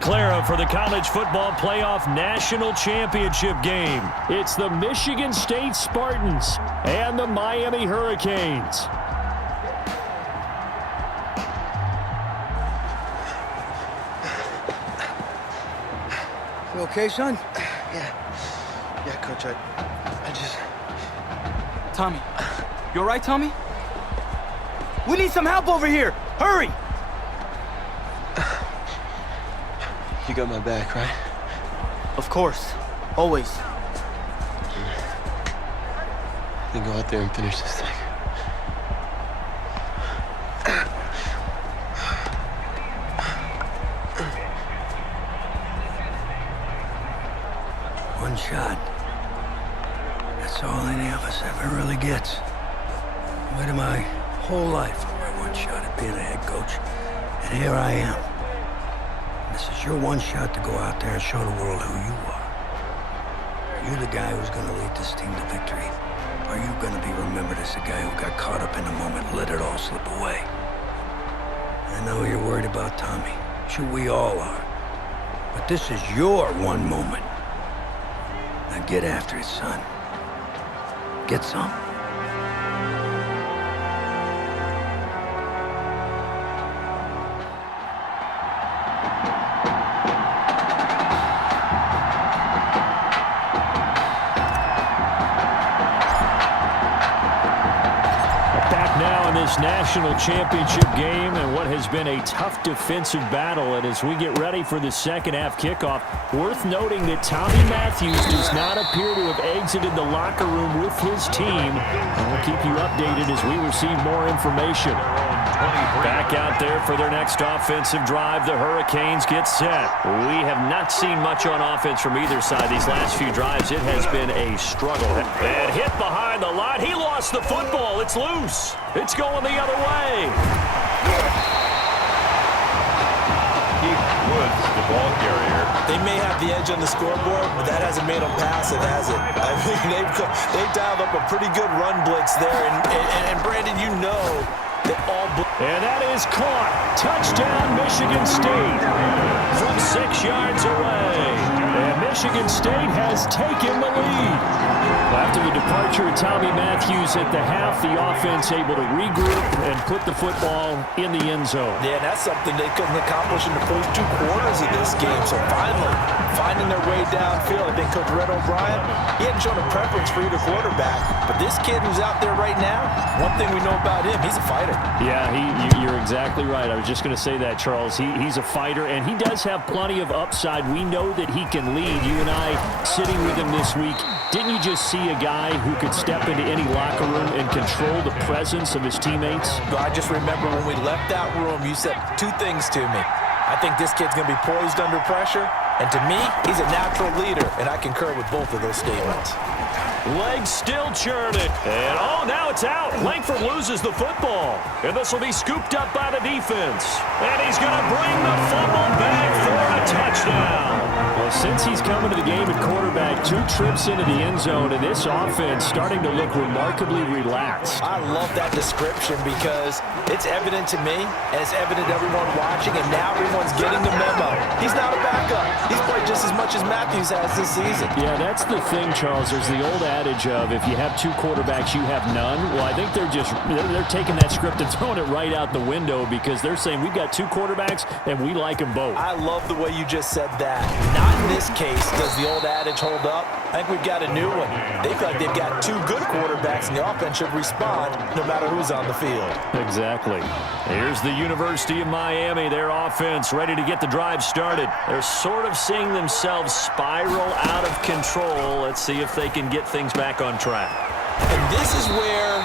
Clara for the college football playoff national championship game. It's the Michigan State Spartans and the Miami Hurricanes. You okay, son? Yeah, Coach, I just... Tommy. You all right, Tommy? We need some help over here. Hurry! You got my back, right? Of course. Always. Then go out there and finish this thing. One shot. That's all any of us ever really gets. I waited my whole life for my one shot at being a head coach. And here I am. This is your one shot to go out there and show the world who you are. Are you the guy who's going to lead this team to victory? Or are you going to be remembered as the guy who got caught up in the moment and let it all slip away? I know you're worried about Tommy. Sure, we all are. But this is your one moment. Now get after it, son. Get some. National championship game and what has been a tough defensive battle. And as we get ready for the second half kickoff, worth noting that Tommy Matthews does not appear to have exited the locker room with his team. And we'll keep you updated as we receive more information. Back out there for their next offensive drive. The Hurricanes get set. We have not seen much on offense from either side these last few drives. It has been a struggle. And hit behind the line. He lost the football. It's loose. It's going the other way. Keith Woods, the ball carrier. They may have the edge on the scoreboard, but that hasn't made them passive, has it? I mean, they've dialed up a pretty good run blitz there. And Brandon, you know that all... And that is caught. Touchdown, Michigan State. From 6 yards away. And Michigan State has taken the lead. After the departure of Tommy Matthews at the half, the offense able to regroup and put the football in the end zone. Yeah, that's something they couldn't accomplish in the first 2 quarters of this game. So finally, finding their way downfield. I think Coach Red O'Brien, he hadn't shown a preference for either quarterback. But this kid who's out there right now, one thing we know about him, he's a fighter. Yeah, you're exactly right. I was just going to say that, Charles. He's a fighter, and he does have plenty of upside. We know that he can lead. You and I sitting with him this week, didn't you just see a guy who could step into any locker room and control the presence of his teammates? I just remember when we left that room, you said 2 things to me. I think this kid's going to be poised under pressure, and to me, he's a natural leader, and I concur with both of those statements. Legs still churning. And, now it's out. Langford loses the football. And this will be scooped up by the defense. And he's going to bring the fumble back for a touchdown. Well, since he's come into the game at quarterback, 2 trips into the end zone, and this offense starting to look remarkably relaxed. I love that description because it's evident to me, and it's evident to everyone watching, and now everyone's getting the memo. He's not a backup. He's played just as much as Matthews has this season. Yeah, that's the thing, Charles. There's the old adage of if you have 2 quarterbacks, you have none. Well, I think they're taking that script and throwing it right out the window because they're saying we've got 2 quarterbacks and we like them both. I love the way you just said that. Not in this case does the old adage hold up. I think we've got a new one. They feel like they've got 2 good quarterbacks and the offense should respond no matter who's on the field. Exactly. Here's the University of Miami, their offense ready to get the drive started. They're sort of seeing themselves spiral out of control. Let's see if they can get things back on track. And this is where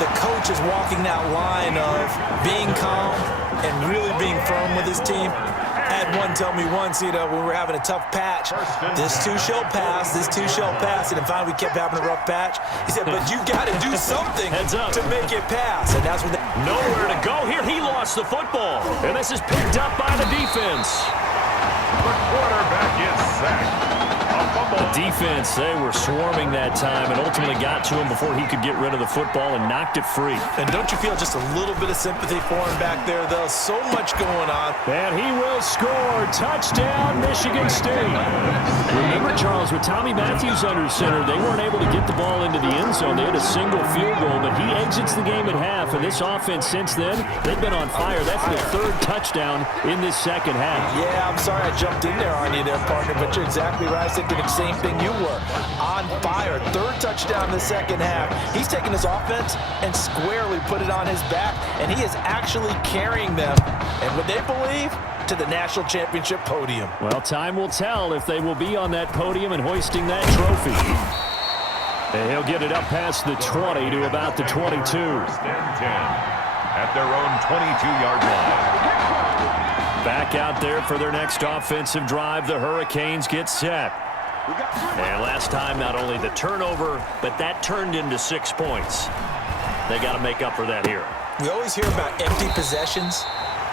the coach is walking that line of being calm and really being firm with his team. I had one tell me once, when we were having a tough patch, this too shall pass, this too shall pass, and then finally we kept having a rough patch. He said, but you got to do something to make it pass, and that's when nowhere to go here. He lost the football, and this is picked up by the defense. The quarterback is sacked. The defense, they were swarming that time and ultimately got to him before he could get rid of the football and knocked it free. And don't you feel just a little bit of sympathy for him back there, though? So much going on. And he will score Touchdown, Michigan State. Remember, Charles, with Tommy Matthews under center, they weren't able to get the ball into the end zone. They had a single field goal, but he exits the game at half. And this offense since then, they've been on fire. That's the third touchdown in this second half. Yeah, I'm sorry I jumped in there on you there, partner, but you're exactly right. I was thinking the same thing you were. On fire. Third touchdown in the second half. He's taken his offense and squarely put it on his back, and he is actually carrying them, and would they believe, to the national championship podium. Well, time will tell if they will be on that podium and hoisting that trophy. And he'll get it up past the 20 to about the 22. First and 10 at their own 22-yard line. Back out there for their next offensive drive. The Hurricanes get set. And last time, not only the turnover, but that turned into 6 points. They got to make up for that here. We always hear about empty possessions,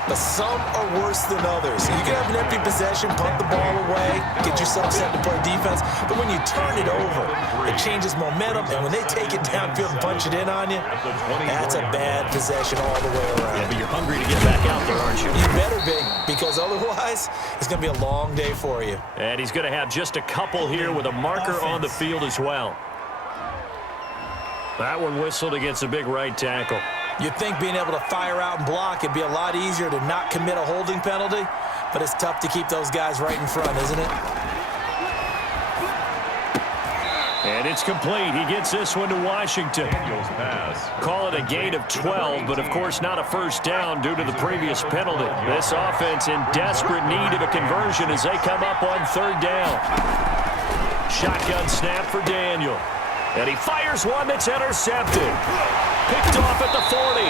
but some are worse than others. You can have an empty possession, punt the ball away, get yourself set to play defense, but when you turn it over, it changes momentum, and when they take it downfield and punch it in on you, that's a bad possession all the way around. Yeah, but you're hungry to get back out there, aren't you? You better be, because otherwise, it's going to be a long day for you. And he's going to have just a couple here with a marker on the field as well. That one whistled against a big right tackle. You'd think being able to fire out and block it'd be a lot easier to not commit a holding penalty, but it's tough to keep those guys right in front, isn't it? And it's complete. He gets this one to Washington. Daniels pass. Call it a gain of 12, but of course not a first down due to the previous penalty. This offense in desperate need of a conversion as they come up on third down. Shotgun snap for Daniel. And he fires one that's intercepted. Picked off at the 40.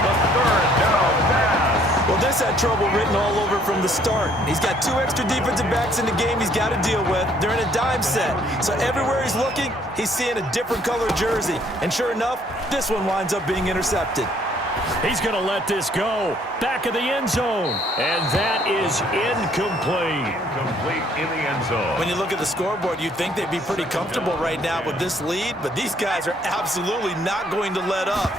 The third down pass. Well, this had trouble written all over from the start. He's got 2 extra defensive backs in the game he's got to deal with. They're in a dime set. So everywhere he's looking, he's seeing a different color jersey. And sure enough, this one winds up being intercepted. He's going to let this go. Back of the end zone. And that is incomplete. Complete in the end zone. When you look at the scoreboard, you'd think they'd be pretty comfortable right now with this lead, but these guys are absolutely not going to let up.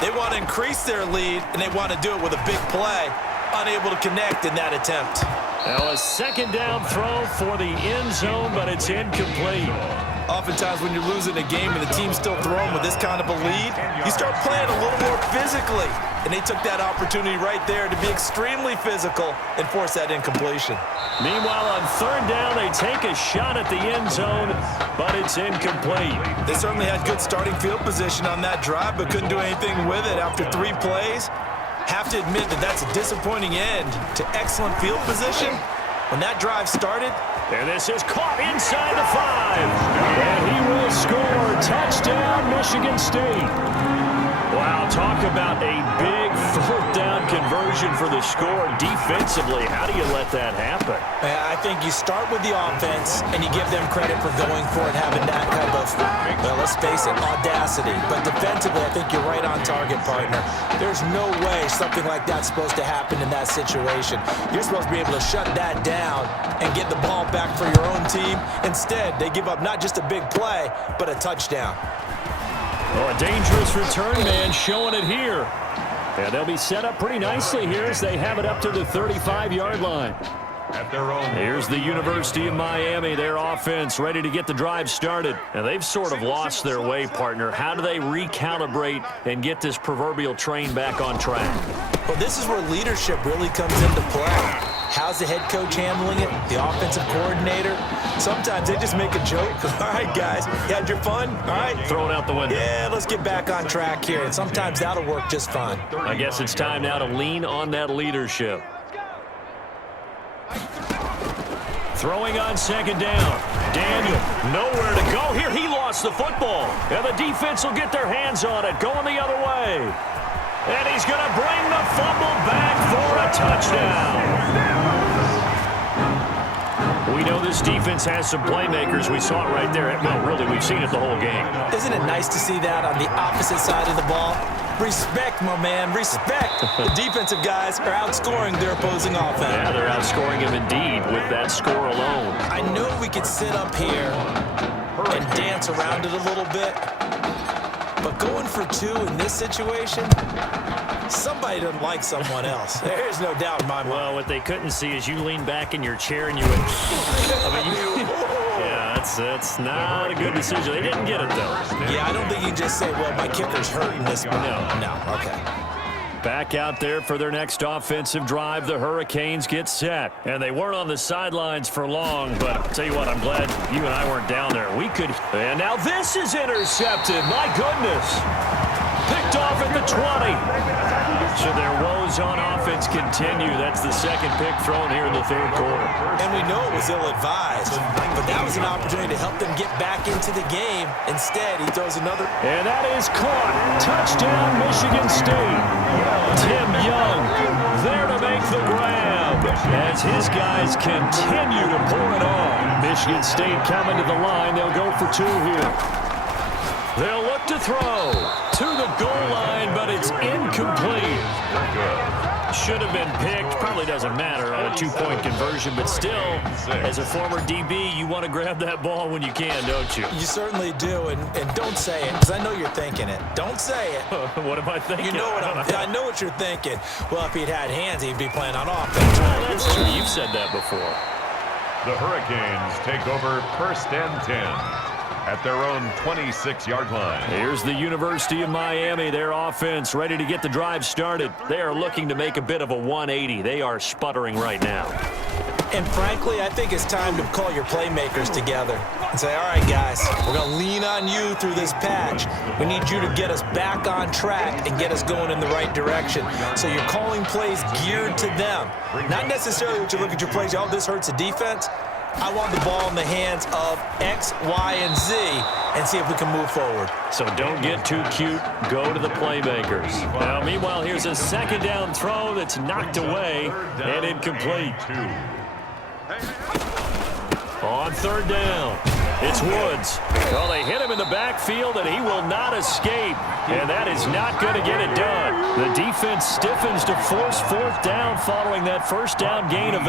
They want to increase their lead, and they want to do it with a big play. Unable to connect in that attempt. Now a second down throw for the end zone, but it's incomplete. Oftentimes when you're losing a game and the team's still throwing with this kind of a lead, you start playing a little more physically. And they took that opportunity right there to be extremely physical and force that incompletion. Meanwhile, on third down, they take a shot at the end zone, but it's incomplete. They certainly had good starting field position on that drive, but couldn't do anything with it after 3 plays. Have to admit that that's a disappointing end to excellent field position. When that drive started, and this is caught inside the 5. And he will score. Touchdown, Michigan State. Wow, talk about a big fourth down conversion for the score defensively. How do you let that happen? I think you start with the offense, and you give them credit for going for it, having that type of, well, let's face it, audacity. But defensively, I think you're right on target, partner. There's no way something like that's supposed to happen in that situation. You're supposed to be able to shut that down and get the ball back for your own team. Instead, they give up not just a big play, but a touchdown. Oh, a dangerous return man showing it here. And they'll be set up pretty nicely here as they have it up to the 35-yard line. At their own. Here's the University of Miami, their offense ready to get the drive started. And they've sort of lost their way, partner. How do they recalibrate and get this proverbial train back on track? Well, this is where leadership really comes into play. How's the head coach handling it? The offensive coordinator? Sometimes they just make a joke. All right, guys, you had your fun? All right. Throw it out the window. Yeah, let's get back on track here. And sometimes that'll work just fine. I guess it's time now to lean on that leadership. Throwing on second down. Daniel, nowhere to go. Here, he lost the football. And the defense will get their hands on it, going the other way. And he's going to bring the fumble back for a touchdown. We know this defense has some playmakers. We saw it right there. Well, really, we've seen it the whole game. Isn't it nice to see that on the opposite side of the ball? Respect, my man, respect. The defensive guys are outscoring their opposing offense. Yeah, they're outscoring him indeed with that score alone. I know we could sit up here and dance around it a little bit, but going for 2 in this situation, Somebody doesn't like someone else. There's no doubt in my mind. Well, what they couldn't see is you lean back in your chair and you went, yeah, that's not a good decision. They didn't get it, though. Yeah, I don't think you can just say, well, my kicker's hurting this spot. No, okay. Back out there for their next offensive drive, the Hurricanes get set. And they weren't on the sidelines for long, but I'll tell you what, I'm glad you and I weren't down there. We could. And now this is intercepted. My goodness. Picked off at the 20. So their woes on offense continue. That's the second pick thrown here in the third quarter. And we know it was ill-advised, but that was an opportunity to help them get back into the game. Instead, he throws another. And that is caught. Touchdown, Michigan State. Tim Young there to make the grab as his guys continue to pour it on. Michigan State coming to the line. They'll go for two here. They'll look to throw to the goal line, but it's incomplete. Should have been picked. Probably doesn't matter on a two-point conversion, but still, as a former DB, you want to grab that ball when you can, don't you? You certainly do, and don't say it, because I know you're thinking it. Don't say it. What am I thinking? You know what I know what you're thinking. Well, if he'd had hands, he'd be playing on offense. Well, that's true. You've said that before. The Hurricanes take over 1st and 10. At their own 26-yard line. Here's the University of Miami, their offense ready to get the drive started. They are looking to make a bit of a 180. They are sputtering right now. And frankly, I think it's time to call your playmakers together and say, all right, guys, we're going to lean on you through this patch. We need you to get us back on track and get us going in the right direction. So you're calling plays geared to them. Not necessarily what you look at your plays, oh, this hurts the defense. I want the ball in the hands of X, Y, and Z and see if we can move forward. So don't get too cute. Go to the playmakers. Now, meanwhile, here's a second down throw that's knocked away and incomplete. On third down, it's Woods. Well, they hit him in the backfield, and he will not escape. And that is not going to get it done. The defense stiffens to force fourth down following that first down gain of 8.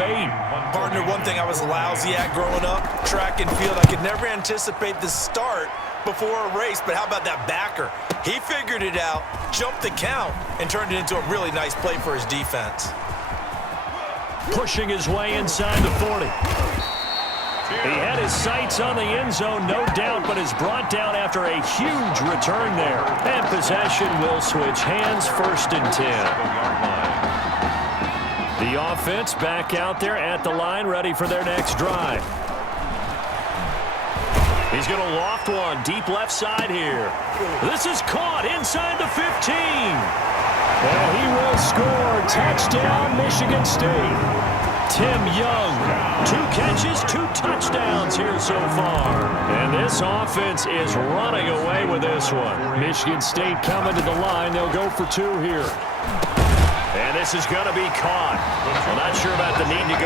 Partner, one thing I was lousy at growing up, track and field, I could never anticipate the start before a race, but how about that backer? He figured it out, jumped the count, and turned it into a really nice play for his defense. Pushing his way inside the 40. He had his sights on the end zone, no doubt, but is brought down after a huge return there. And possession will switch hands, 1st and 10. The offense back out there at the line, ready for their next drive. He's going to loft one deep left side here. This is caught inside the 15. And he will score. Touchdown, Michigan State. Tim Young, 2 catches, 2 touchdowns here so far. And this offense is running away with this one. Michigan State coming to the line. They'll go for 2 here. And this is going to be caught. I'm not sure about the need to go.